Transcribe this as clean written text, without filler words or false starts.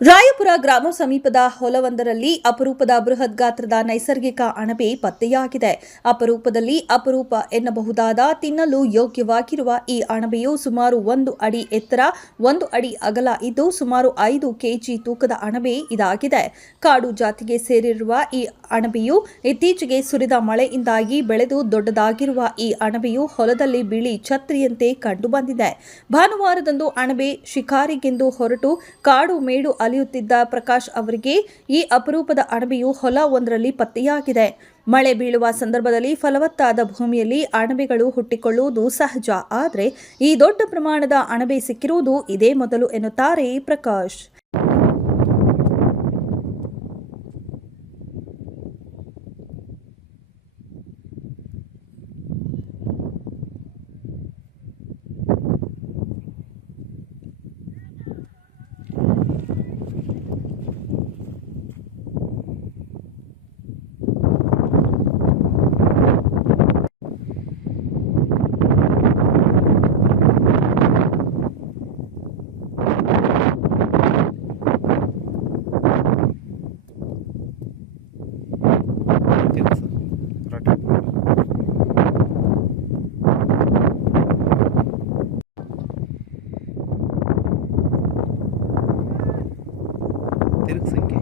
ರಾಯಪುರ ಗ್ರಾಮ ಸಮೀಪದ ಹೊಲವೊಂದರಲ್ಲಿ ಅಪರೂಪದ ಬೃಹತ್ ಗಾತ್ರದ ನೈಸರ್ಗಿಕ ಅಣಬೆ ಪತ್ತೆಯಾಗಿದೆ. ಅಪರೂಪದಲ್ಲಿ ಅಪರೂಪ ಎನ್ನಬಹುದಾದ ತಿನ್ನಲು ಯೋಗ್ಯವಾಗಿರುವ ಈ ಅಣಬೆಯು ಸುಮಾರು 1 ಅಡಿ ಎತ್ತರ, 1 ಅಡಿ ಅಗಲ ಇದ್ದು ಸುಮಾರು 5 ಕೆಜಿ ತೂಕದ ಅಣಬೆ ಇದಾಗಿದೆ. ಕಾಡು ಜಾತಿಗೆ ಸೇರಿರುವ ಈ ಅಣಬೆಯು ಇತ್ತೀಚೆಗೆ ಸುರಿದ ಮಳೆಯಿಂದಾಗಿ ಬೆಳೆದು ದೊಡ್ಡದಾಗಿರುವ ಈ ಅಣಬೆಯು ಹೊಲದಲ್ಲಿ ಬಿಳಿ ಛತ್ರಿಯಂತೆ ಕಂಡುಬಂದಿದೆ. ಭಾನುವಾರದಂದು ಅಣಬೆ ಶಿಕಾರಿಗೆಂದು ಹೊರಟು ಕಾಡು ಮೇಡು ಅಲಿಯುತ್ತಿದ್ದ ಪ್ರಕಾಶ್ ಅವರಿಗೆ ಈ ಅಪರೂಪದ ಅಣಬೆಯು ಹೊಲ ಒಂದರಲ್ಲಿ ಪತ್ತೆಯಾಗಿದೆ. ಮಳೆ ಬೀಳುವ ಸಂದರ್ಭದಲ್ಲಿ ಫಲವತ್ತಾದ ಭೂಮಿಯಲ್ಲಿ ಅಣಬೆಗಳು ಹುಟ್ಟಿಕೊಳ್ಳುವುದು ಸಹಜ. ಆದರೆ ಈ ದೊಡ್ಡ ಪ್ರಮಾಣದ ಅಣಬೆ ಸಿಕ್ಕಿರುವುದು ಇದೇ ಮೊದಲು ಎನ್ನುತ್ತಾರೆ ಪ್ರಕಾಶ್. ತಿರುಗಿಸಂಗೆ